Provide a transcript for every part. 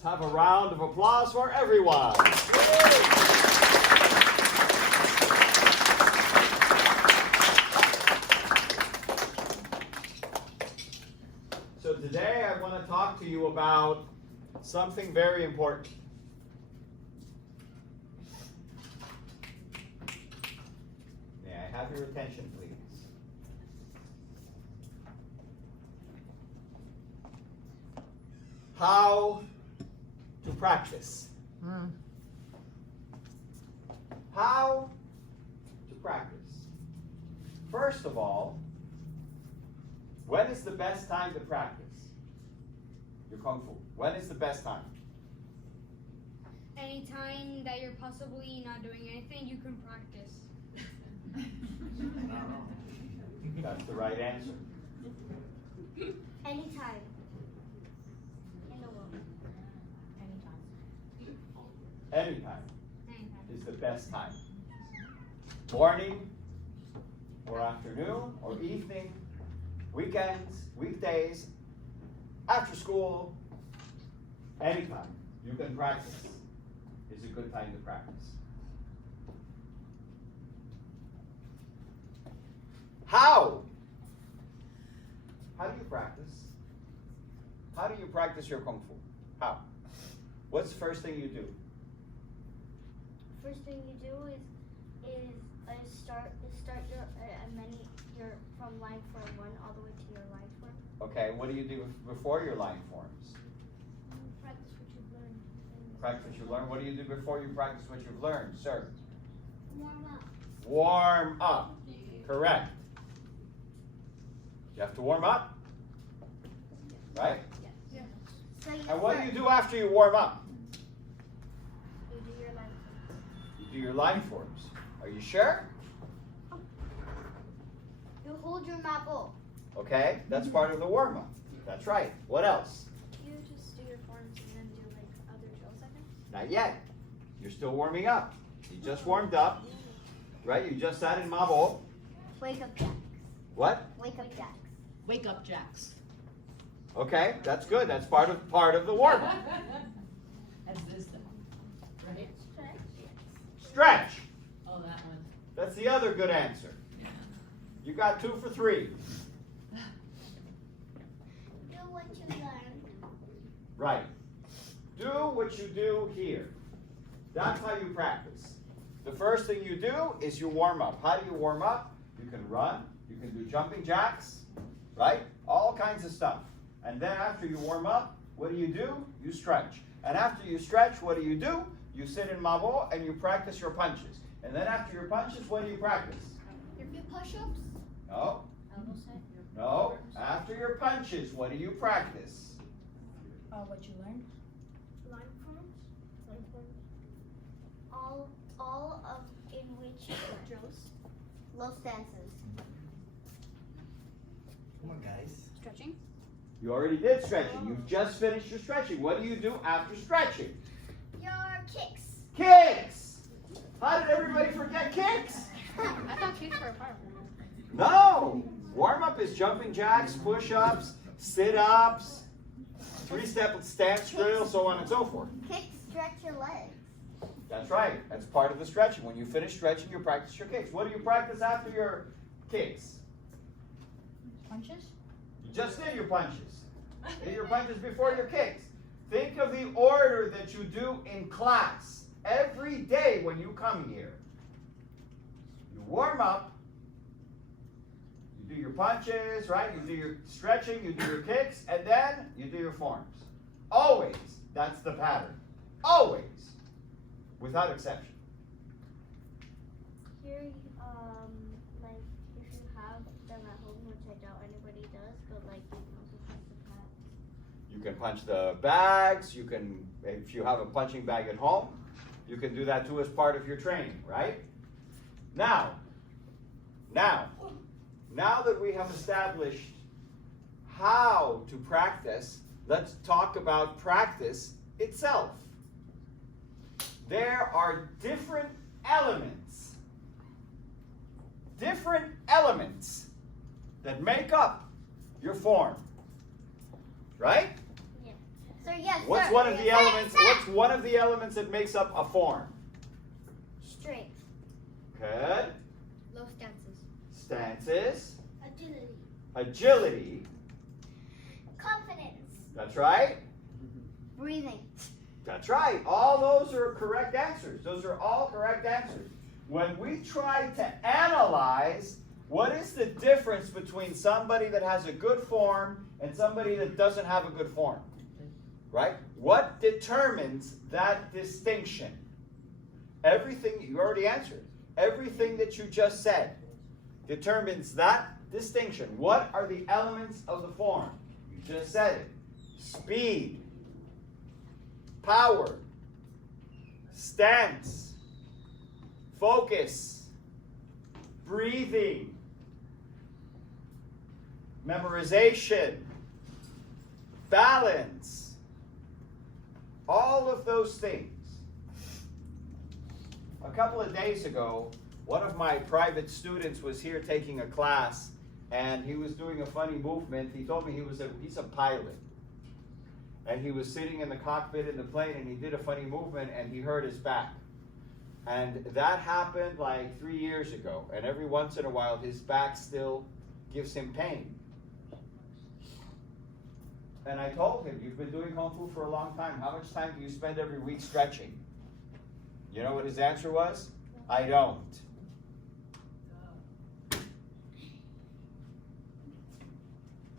Let's have a round of applause for everyone. So today I want to talk to you about something very important. May I have your attention, please? How to practice. How to practice. First of all, when is the best time to practice your Kung Fu? When is the best time? Anytime that you're possibly not doing anything, you can practice. That's the right answer. Anytime. In the world. Anytime is the best time. Morning or afternoon or evening, weekends, weekdays, after school, anytime you can practice is a good time to practice. How? How do you practice? How do you practice your Kung Fu? How? What's the first thing you do? First thing you do is start your from line form 1 all the way to your line form. Okay, what do you do before your line forms? Practice what you've learned. Practice what you learn. What do you do before you practice what you've learned, sir? Warm up. Warm up. Correct. You have to warm up, right? Yes. So And what do you do after you warm up? You do your line form. You do your line forms. Are you sure? You hold your map up. Okay, that's part of the warm up. That's right. What else? You just do your forms and then do like other drill seconds. Not yet. You're still warming up. You just warmed up, right? You just sat in Mabo. Wake up jacks. What? Wake up jacks. Wake up, Jax. Okay, that's good. That's part of the warm up. That's this thing, right? Stretch. Oh, that one. That's the other good answer. You got 2 for 3. Do what you learned. Right. Do what you do here. That's how you practice. The first thing you do is you warm up. How do you warm up? You can run. You can do jumping jacks. Right? All kinds of stuff. And then after you warm up, what do? You stretch. And after you stretch, what do? You sit in Mabo and you practice your punches. And then after your punches, what do you practice? Your feet push-ups. No. Elbow set. No. After your punches, what do you practice? What you learned? Line forms. Line forms. All of in which drills. Low stances. Come on, guys. Stretching. You already did stretching. You've just finished your stretching. What do you do after stretching? Your kicks. Kicks! How did everybody forget kicks? I thought kicks were a part of it. No! Warm-up is jumping jacks, push-ups, sit-ups, 3-step stance drill, so on and so forth. Kicks stretch your legs. That's right. That's part of the stretching. When you finish stretching, you practice your kicks. What do you practice after your kicks? Punches? You just did your punches. Did your punches before your kicks. Think of the order that you do in class every day when you come here. You warm up, you do your punches, right? You do your stretching, you do your kicks, and then you do your forms. Always, that's the pattern. Always, without exception. Here, like if you have them at home, which I doubt anybody does, but like you can also punch the pads. You can punch the bags, you can, if you have a punching bag at home, you can do that too as part of your training, right? Now that we have established how to practice, let's talk about practice itself. There are different elements that make up your form, right? Yeah. Sir, yes, What's sir. one of the Yes, elements? sir. What's one of the elements that makes up a form? Strength. Good. Low stances. Stances. Agility. Agility. Confidence. That's right. Breathing. That's right. All those are correct answers. Those are all correct answers. When we try to analyze what is the difference between somebody that has a good form and somebody that doesn't have a good form, right? What determines that distinction? Everything, you already answered. Everything that you just said determines that distinction. What are the elements of the form? You just said it. Speed, power, stance, focus, breathing, memorization, balance, all of those things. A couple of days ago, one of my private students was here taking a class, and he was doing a funny movement. He told me he's a pilot. And he was sitting in the cockpit in the plane, and he did a funny movement, and he hurt his back. And that happened like 3 years ago. And every once in a while, his back still gives him pain. And I told him, you've been doing Kung Fu for a long time. How much time do you spend every week stretching? You know what his answer was? I don't.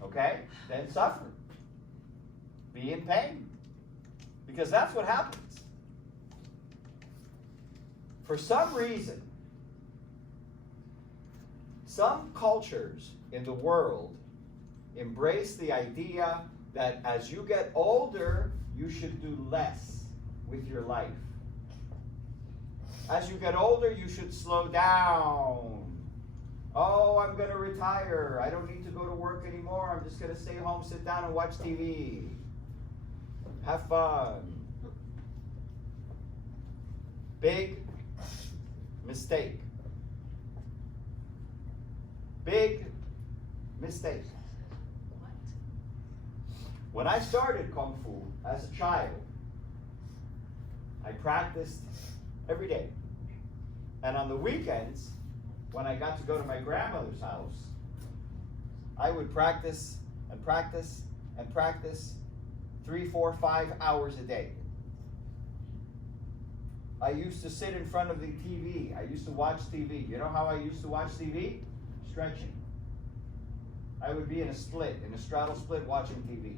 Okay? Then suffer. Be in pain. Because that's what happens. For some reason, some cultures in the world embrace the idea that as you get older, you should do less with your life. As you get older, you should slow down. Oh, I'm going to retire. I don't need to go to work anymore. I'm just going to stay home, sit down, and watch TV. Have fun. Big mistake. Big mistake. What? When I started Kung Fu as a child, I practiced every day. And on the weekends, when I got to go to my grandmother's house, I would practice and practice and practice 3, 4, 5 hours a day. I used to sit in front of the TV. I used to watch TV. You know how I used to watch TV? Stretching. I would be in a straddle split watching TV.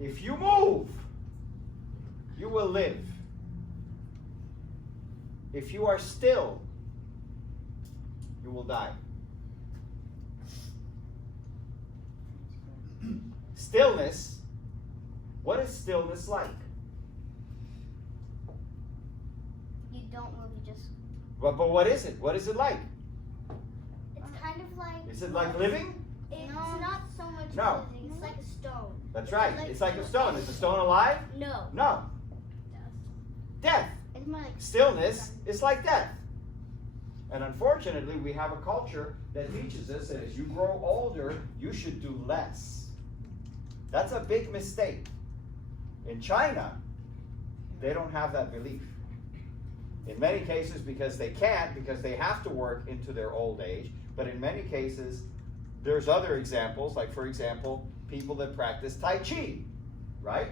If you move, you will live. If you are still, you will die. Stillness, what is stillness like? You don't move, you just. But what is it? What is it like? It's kind of like. Is it like living? It's not so much No. moving. It's like a stone. That's right. It's like a stone. Is a stone alive? No. No. Death. It's more like. Stillness is like death. And unfortunately, we have a culture that teaches us that as you grow older, you should do less. That's a big mistake. In China, they don't have that belief. In many cases, because they can't, because they have to work into their old age. But in many cases, there's other examples, like for example, people that practice Tai Chi, right?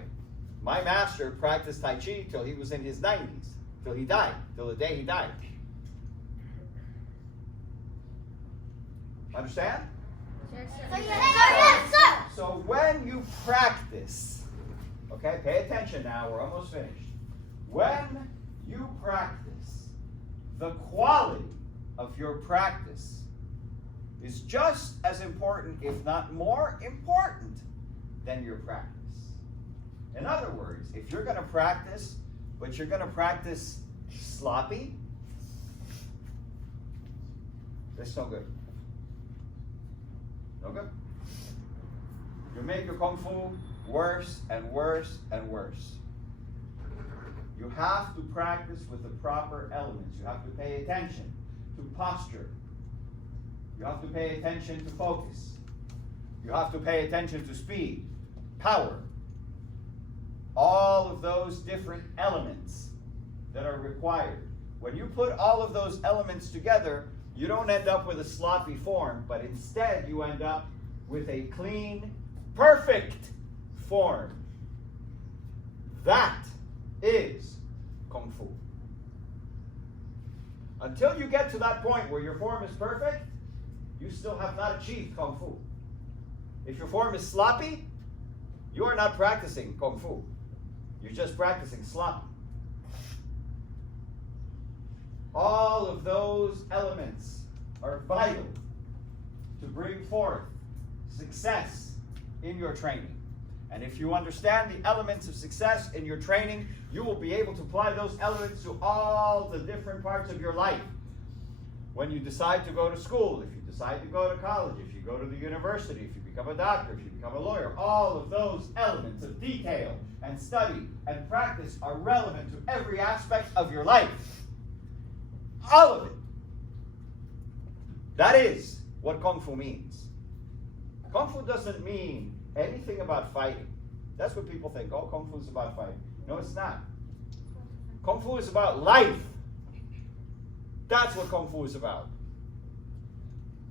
My master practiced Tai Chi till he was in his 90s, till he died, till the day he died. Understand? Sir, So yes, sir. So when you practice, okay, pay attention now, we're almost finished. When you practice, the quality of your practice is just as important, if not more important, than your practice. In other words, if you're going to practice, but you're going to practice sloppy, that's no good. No good. You make your Kung Fu worse and worse and worse. You have to practice with the proper elements. You have to pay attention to posture, You have to pay attention to focus. You have to pay attention to speed, power. All of those different elements that are required. When you put all of those elements together, you don't end up with a sloppy form, but instead you end up with a clean, perfect form. That is Kung Fu. Until you get to that point where your form is perfect, you still have not achieved Kung Fu. If your form is sloppy, you are not practicing Kung Fu. You're just practicing sloppy. All of those elements are vital to bring forth success in your training. And if you understand the elements of success in your training, you will be able to apply those elements to all the different parts of your life. When you decide to go to school, if you decide to go to college, if you go to the university, if you become a doctor, if you become a lawyer, all of those elements of detail and study and practice are relevant to every aspect of your life. All of it. That is what Kung Fu means. Kung Fu doesn't mean anything about fighting. That's what people think. Oh, Kung Fu is about fighting. No, it's not. Kung Fu is about life. That's what Kung Fu is about.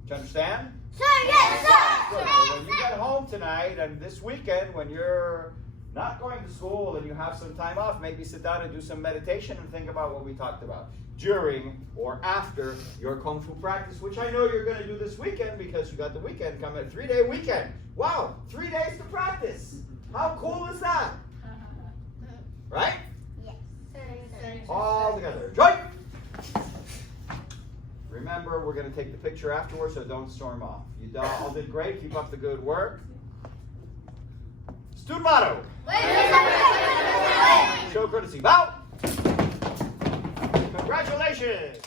Do you understand? Sir, yes, sir. Good. So when you get home tonight and this weekend, when you're not going to school and you have some time off, maybe sit down and do some meditation and think about what we talked about during or after your Kung Fu practice, which I know you're going to do this weekend because you got the weekend coming, a 3-day weekend. Wow, 3 days to practice. How cool is that? Right? Yes, sir. All together. Join! Remember, we're going to take the picture afterwards, so don't storm off. You all did great. Keep up the good work. Student motto. Show courtesy. Bow. Congratulations.